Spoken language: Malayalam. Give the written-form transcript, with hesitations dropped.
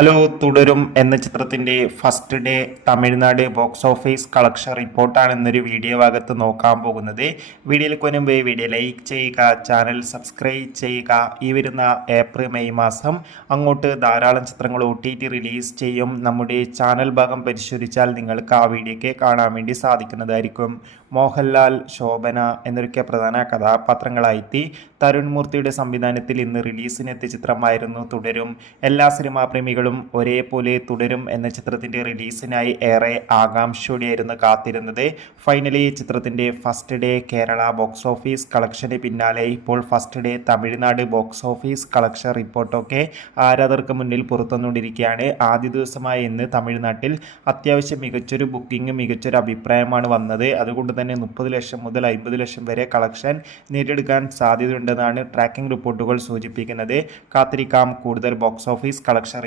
ഹലോ തുടരും എന്ന ചിത്രത്തിന്റെ first day Tamil Nadu box office collection റിപ്പോർട്ടാണ് ഇന്നൊരു വീഡിയോ ഭാഗത്ത് നോക്കാൻ പോകുന്നത്. വീഡിയോയിലേക്ക് മുൻപ് വീഡിയോ ലൈക്ക് ചെയ്യുക, ചാനൽ സബ്സ്ക്രൈബ് ചെയ്യുക. ഈ വരുന്ന ഏപ്രിൽ മെയ് മാസം അങ്ങോട്ട് ധാരാളം ചിത്രങ്ങൾ OTT റിലീസ് ചെയ്യും. നമ്മുടെ ചാനൽ ഭാഗം പരിശോധിച്ചാൽ നിങ്ങൾക്ക് ആ വീഡിയോയ്ക്ക് കാണാൻ വേണ്ടി സാധിക്കുന്നതായിരിക്കും. മോഹൻലാൽ, ശോഭന എന്നൊക്കെ പ്രധാന കഥാപാത്രങ്ങളായി തരുൺ മൂർത്തിയുടെ സംവിധാനത്തിൽ ഇന്ന് റിലീസിനെത്തിയ ചിത്രമായിരുന്നു തുടരും. എല്ലാ സിനിമാ പ്രേമികളും ഒരേപോലെ തുടരും എന്ന ചിത്രത്തിൻ്റെ റിലീസിനായി ഏറെ ആകാംക്ഷയോടെയായിരുന്നു കാത്തിരുന്നത്. ഫൈനലി ചിത്രത്തിൻ്റെ first day Kerala box office കളക്ഷന് പിന്നാലെ ഇപ്പോൾ first day Tamil Nadu box office collection റിപ്പോർട്ടൊക്കെ ആരാധകർക്ക് മുന്നിൽ പുറത്തുവന്നുകൊണ്ടിരിക്കുകയാണ്. ആദ്യ ദിവസമായ ഇന്ന് തമിഴ്നാട്ടിൽ അത്യാവശ്യം മികച്ചൊരു ബുക്കിംഗ്, മികച്ചൊരു അഭിപ്രായമാണ് വന്നത്. അതുകൊണ്ട് തന്നെ 30 ലക്ഷം മുതൽ 50 ലക്ഷം വരെ കളക്ഷൻ നേടിയെടുക്കാൻ സാധ്യതയുണ്ടെന്നാണ് ട്രാക്കിംഗ് റിപ്പോർട്ടുകൾ സൂചിപ്പിക്കുന്നത്. കാത്തിരിക്കാം കൂടുതൽ ബോക്സ് ഓഫീസ് കളക്ഷൻ